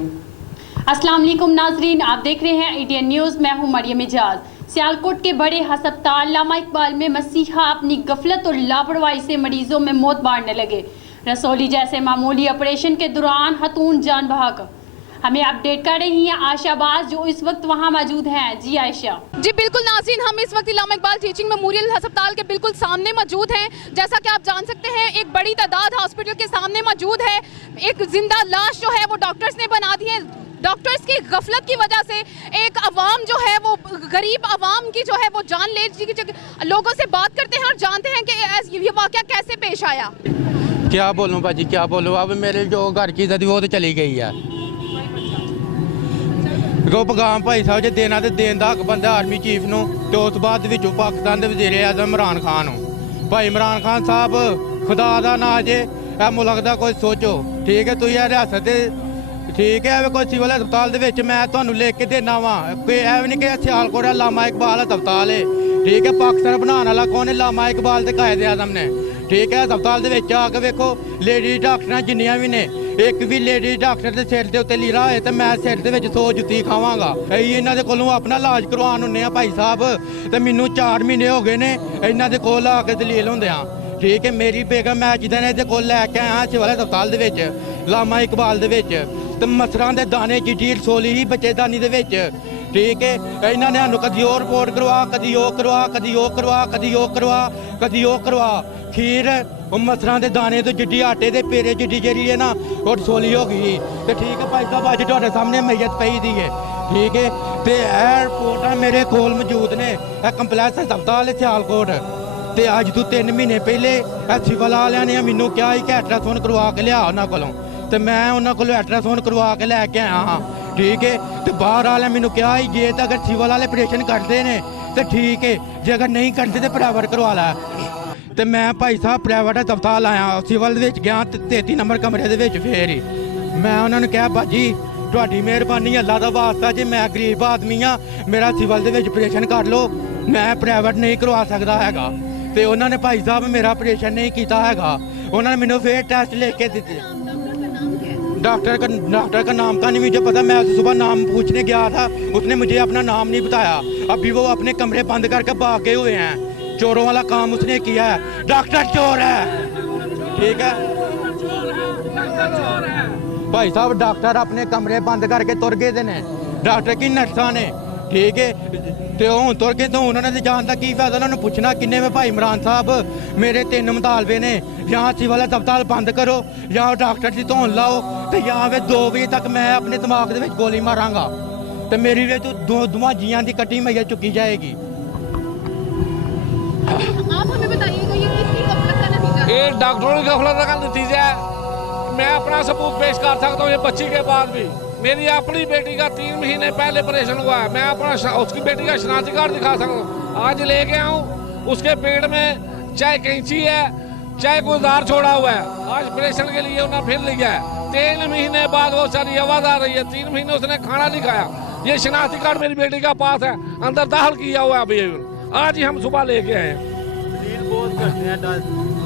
अस्सलाम वालेकुम नाजरीन, आप देख रहे हैं ATN न्यूज़। मैं हूं मरियम इजाज। सियालकोट के बड़े हस्पताल लामा इकबाल में मसीहा अपनी गफलत और लापरवाही से मरीजों में मौत बांटने लगे। रसौली जैसे मामूली ऑपरेशन के दौरान खतून जान बहक। हमें अपडेट कर रही हैं आयशा बाज, जो इस वक्त वहां मौजूद हैं। जी आयशा। जी बिल्कुल नाज़रीन, हम इस वक्त लामा इकबाल टीचिंग मेमोरियल अस्पताल के बिल्कुल सामने मौजूद हैं। जैसा कि आप जान सकते हैं, एक बड़ी तादाद हॉस्पिटल के सामने मौजूद है। एक जिंदा लाश जो है वो डॉक्टर्स ने बना दी है। डॉक्टर्स की गफलत की वजह से एक अवाम जो है वो गरीब अवाम की जो है वो जान ले। लोगों से बात करते हैं और जानते हैं कि ये वाक़या कैसे पेश आया। क्या बोलूं भाजी, क्या बोलूं। अब मेरे जो घर की इज्जत वो तो चली गई है। पैगाम भाई साहब जो देना तो देन का हक बनता आर्मी चीफ नूं, ते उस बाद विचों पाकिस्तान के वज़ीर आज़म इमरान खान नूं। भाई इमरान खान साहब, खुदा का ना जे मुल्क का कोई सोचो। ठीक है, तुम रियासत ठीक है कोई सिविल हस्पताल मैं तुम्हें लिख के देना वा। कोई है भी नहीं कि सियालकोट लामा इकबाल हस्पताल है। ठीक है, पाकिस्तान बनाने वाला कौन है? लामा इकबाल ते कायदे आज़म ने। ठीक है, हस्पताल आके वेखो लेडी डॉक्टर जिन्नियां भी ने, एक भी लेडी डॉक्टर के सिर के उत्ते लीरा होए तो मैं सिर के 100 जुत्ती खावांगा। इन्हों के कोलों अपना इलाज करवान होंगे भाई साहब, तो मैनू 4 महीने हो गए ने इन्हों के कोल आके दलील होंदे। ठीक है, मेरी बेगम मैं जिदा ने कोल लैके आया सिविल हस्पताल लामा इकबाल तो मसरां के दाने चिट्टी रसोली ही बच्चेदानी के। ठीक है, इन्होंने सानू कदी वो रिपोर्ट करवा, कदी वो करवा, कदी वो करवा, कदी वो करवा, कदी वो करवा। खीर मसरां के दाने तो जिड्डी आटे के पेरे जिड्डी जी है ना वो रसोली हो गई। तो ठीक है भाई साहब, अज तुहाडे सामने मैयत पई दी है। ठीक है, तो यह रिपोर्टां मेरे कोल मौजूद ने। कंपलैक्स हस्पताल है सियालकोट। तो अज तो 3 महीने पहले सिविल वालियां ने मैनू कहा कि अल्ट्रासाउंड करवा के लिया उन्होंने कोलों, तो मैं उन्होंने को अल्ट्रासाउंड करवा के लैके आया हाँ। ठीक है, तो बाहर वाले मैनू कहा जे तो अगर सिविल वाले ऑपरेशन करते हैं तो ठीक है, जे अगर नहीं करते तो प्राइवेट करवा ला। तो मैं भाई साहब प्राइवेट हस्पताल आया, सिविल गया 33 नंबर कमरे के फिर ही मैं उन्होंने कहा भाजी तुहाडी मेहरबानी अल्लाह का वास्ता, जे मैं गरीब आदमी हाँ मेरा सिविल ऑपरेशन कर लो, मैं प्राइवेट नहीं करवा सकता हैगा। तो उन्होंने भाई साहब मेरा ऑपरेशन नहीं किया हैगा। उन्होंने मैनू फिर टेस्ट लेके दिते। डॉक्टर का नाम का नहीं मुझे पता। मैं सुबह नाम पूछने गया था, उसने मुझे अपना नाम नहीं बताया। अभी वो अपने कमरे बंद करके भागे हुए हैं। चोरों वाला काम उसने किया है। डॉक्टर चोर है। ठीक है भाई साहब, डॉक्टर अपने कमरे बंद करके तुर गए ने, डॉक्टर की नर्सा ने। ठीक है, तो हूँ तुर के तो उन्होंने जान का की फायदा। उन्होंने पूछना किन्ने में भाई इमरान साहब मेरे 3 मुतालबे ने, या सिविल हस्पताल बंद करो या डॉक्टर की धौन लाओ, तो या फिर 2 बजे तक मैं अपने दिमाग के गोली मारांगा। तो मेरी वे तो दोवां जियां की कट्टी मैया चुकी जाएगी। आप हमें बताइएगा ये किसकी गफलत का नतीजा है? ये डॉक्टरों की गफलत का नतीजा है। मैं अपना सबूत पेश कर सकता हूँ। ये बच्ची के बाद भी मेरी अपनी बेटी का 3 महीने पहले ऑपरेशन हुआ है। मैं अपना उसकी बेटी का शनाख्ती कार्ड दिखा सकता हूँ। आज लेके आऊँ, उसके पेट में चाहे कैंची है चाहे कोई दार छोड़ा हुआ है। आज ऑपरेशन के लिए उन्हें फिर लिया है। 3 महीने बाद वो सारी आवाज आ रही है। 3 महीने उसने खाना नहीं खाया। ये शनाख्ती कार्ड मेरी बेटी का पास है, अंदर दाखिल किया हुआ है अभी। आज ही हम सुबह लेके आए हैं।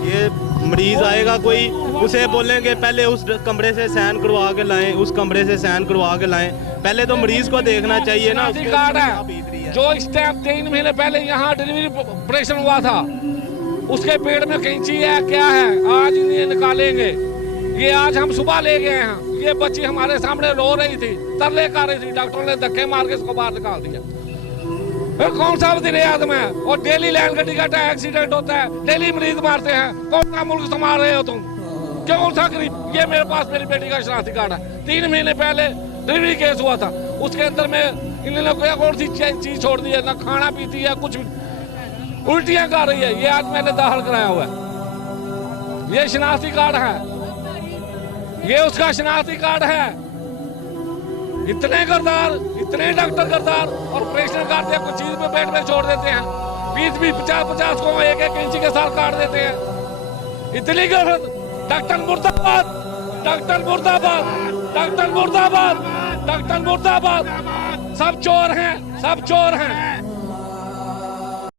ये मरीज आएगा कोई, उसे बोलेंगे पहले उस कमरे से साइन करवा के लाएं, उस कमरे से साइन करवा के लाएं। पहले तो मरीज को देखना चाहिए ना। कार्ड है जो इस टाइम 3 महीने पहले यहाँ डिलीवरी ऑपरेशन हुआ था, उसके पेट में कैंची है क्या है, आज इन्हें निकालेंगे। ये आज हम सुबह ले गए हैं। ये बच्ची हमारे सामने रो रही थी, तरले कर रही थी। डॉक्टरों ने धक्के मार के इसको बाहर निकाल दिया। कौन सा वज़ीर आज़म है? और डेली लैंड गड्डी का एक्सीडेंट होता है, डेली मरीज मारते हैं। कौन सा मुल्क संभाल रहे हो तुम? क्यों सा गरीब? ये मेरे पास मेरी बेटी का शनाख्ती कार्ड है। 3 महीने पहले डिलीवरी केस हुआ था, उसके अंदर में इन्होंने कोई और सी चीज छोड़ दी है, ना खाना पीती है, कुछ उल्टियां कर रही है। ये आज मैंने दाखिल कराया हुआ है। ये शनाख्ती कार्ड है, ये उसका शनाख्ती कार्ड है। इतने गरदार, इतने डॉक्टर गरदार, और ऑपरेशन करते हैं, कुछ चीज पे बेड में छोड़ देते हैं। 20-20, 50-50 को एक इंची के साथ काट देते हैं। इतनी गलत। डॉक्टर मुर्दाबाद, डॉक्टर मुर्दाबाद, डॉक्टर मुर्दाबाद, डॉक्टर मुर्दाबाद। सब चोर हैं, सब चोर हैं।